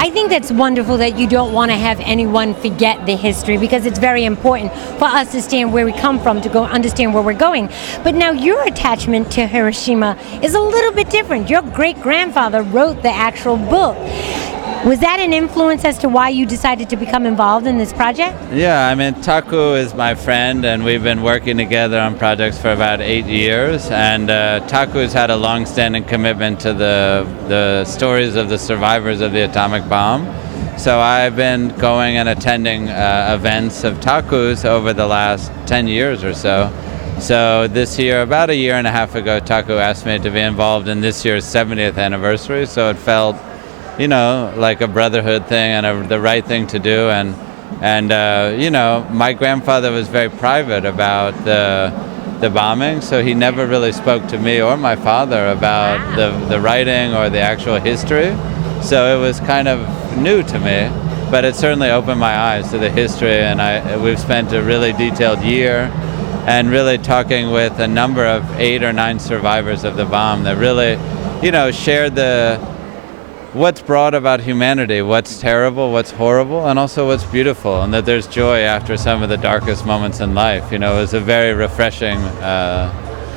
I think that's wonderful that you don't want to have anyone forget the history, because it's very important for us to understand where we come from, to go understand where we're going. But now your attachment to Hiroshima is a little bit different. Your great-grandfather wrote the actual book. Was that an influence as to why you decided to become involved in this project? Yeah, I mean, Taku is my friend, and we've been working together on projects for about 8 years. And Taku's had a long-standing commitment to the stories of the survivors of the atomic bomb. So I've been going and attending events of Taku's over the last 10 years or so. So this year, about a year and a half ago, Taku asked me to be involved in this year's 70th anniversary. So it felt, you know, like a brotherhood thing and the right thing to do. And you know, my grandfather was very private about the bombing, so he never really spoke to me or my father about the writing or the actual history. So it was kind of new to me, but it certainly opened my eyes to the history. And we've spent a really detailed year and really talking with a number of 8 or 9 survivors of the bomb that really, you know, shared what's broad about humanity, what's terrible, what's horrible, and also what's beautiful, and that there's joy after some of the darkest moments in life. You know, it was a very refreshing.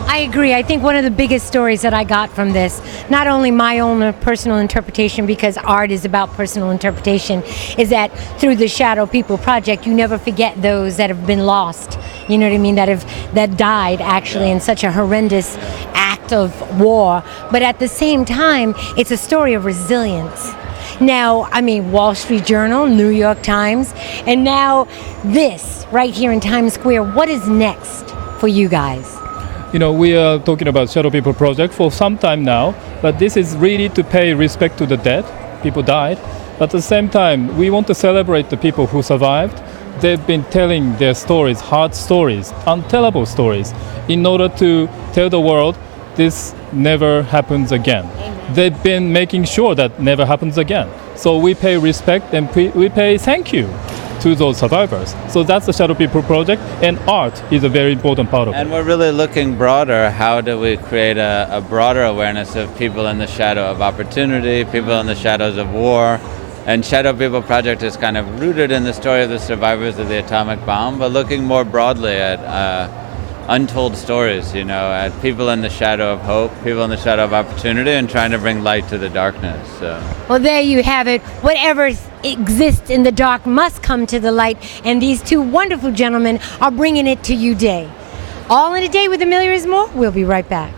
I agree. I think one of the biggest stories that I got from this, not only my own personal interpretation, because art is about personal interpretation, is that through the Shadow People Project, you never forget those that have been lost. You know what I mean? That died actually in such a horrendous act of war. But at the same time, it's a story of resilience. Now, I mean, Wall Street Journal, New York Times, and now this right here in Times Square. What is next for you guys? You know, we are talking about Shadow People Project for some time now, but this is really to pay respect to the dead. People died. But at the same time, we want to celebrate the people who survived. They've been telling their stories, hard stories, untellable stories, in order to tell the world this never happens again. Amen. They've been making sure that never happens again. So we pay respect and we pay thank you to those survivors. So that's the Shadow People Project, and art is a very important part of it. And we're really looking broader. How do we create a broader awareness of people in the shadow of opportunity, people in the shadows of war? And Shadow People Project is kind of rooted in the story of the survivors of the atomic bomb, but looking more broadly at untold stories, you know, at people in the shadow of hope, people in the shadow of opportunity, and trying to bring light to the darkness. So. Well, there you have it. Whatever exists in the dark must come to the light, and these two wonderful gentlemen are bringing it to you today. All in a Day with Amelia is More. We'll be right back.